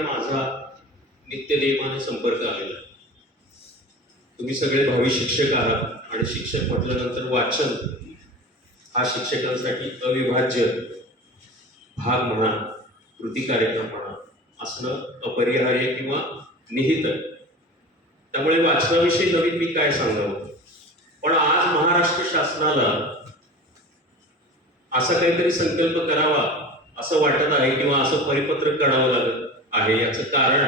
आणि माझा नित्यनेमाने संपर्क आलेला आहे. तुम्ही सगळे भावी शिक्षक आहात आणि शिक्षक म्हटल्यानंतर वाचन हा शिक्षकांसाठी अविभाज्य भाग म्हणा, कृती कार्यक्रम म्हणा असणं अपरिहार्य किंवा निहित आहे. त्यामुळे वाचनाविषयी नवीन मी काय सांगावं, पण आज महाराष्ट्र शासनाला असा काहीतरी संकल्प करावा असं वाटत आहे किंवा असं परिपत्रक काढावं लागत आहे. याचं कारण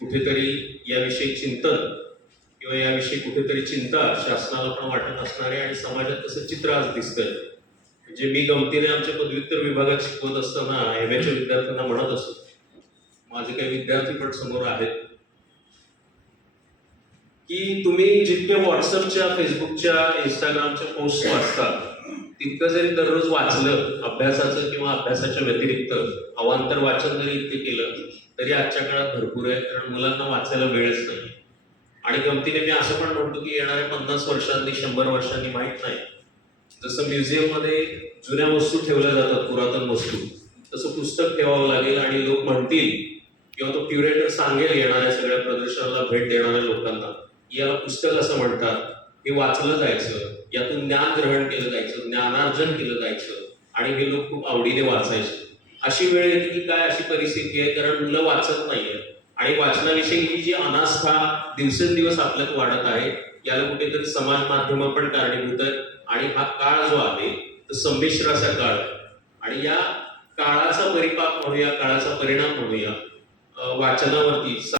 कुठेतरी याविषयी चिंतन किंवा याविषयी कुठेतरी चिंता शासनाला पण वाटत असणार आहे आणि समाजात तसं चित्र आज दिसतंय. म्हणजे मी गमतीने आमच्या पदव्युत्तर विभागात शिकवत असताना एमएच्या विद्यार्थ्यांना म्हणत असतो, माझे काही विद्यार्थी पण समोर आहेत, की तुम्ही जितके व्हॉट्सअपच्या, फेसबुकच्या, इंस्टाग्रामच्या पोस्ट वाचता तितकं जरी दररोज वाचलं अभ्यासाचं किंवा अभ्यासाच्या व्यतिरिक्त अवांतर वाचन जरी इतकं केलं तरी आजच्या काळात भरपूर आहे. कारण मुलांना वाचायला वेळच नाही. आणि गमतीने मी असं पण म्हणतो की येणाऱ्या 50 वर्षांनी 100 वर्षांनी माहीत नाही, जसं म्युझियममध्ये जुन्या वस्तू ठेवल्या जातात, पुरातन वस्तू, तसं पुस्तक ठेवावं लागेल आणि लोक म्हणतील किंवा तो क्युरेटर सांगेल येणाऱ्या सगळ्या प्रदर्शनाला भेट देणाऱ्या लोकांना, याला पुस्तक असं म्हणतात, हे वाचलं जायचं, यातून ज्ञान ग्रहण केलं जायचं, ज्ञानार्जन केलं जायचं आणि हे लोक खूप आवडीने वाचायचे. अशी वेळ येते की काय अशी परिस्थिती आहे, कारण मुलं वाचत नाहीये आणि वाचनाविषयी ही जी अनास्था दिवसेंदिवस आपल्यात वाढत आहे याला कुठेतरी समाज माध्यम पण कारणीभूत आहे. आणि हा काळ जो आहे तो संमिश्र असा काळ आहे आणि या काळाचा परिपाक म्हणूया, काळाचा परिणाम म्हणूया वाचनावरती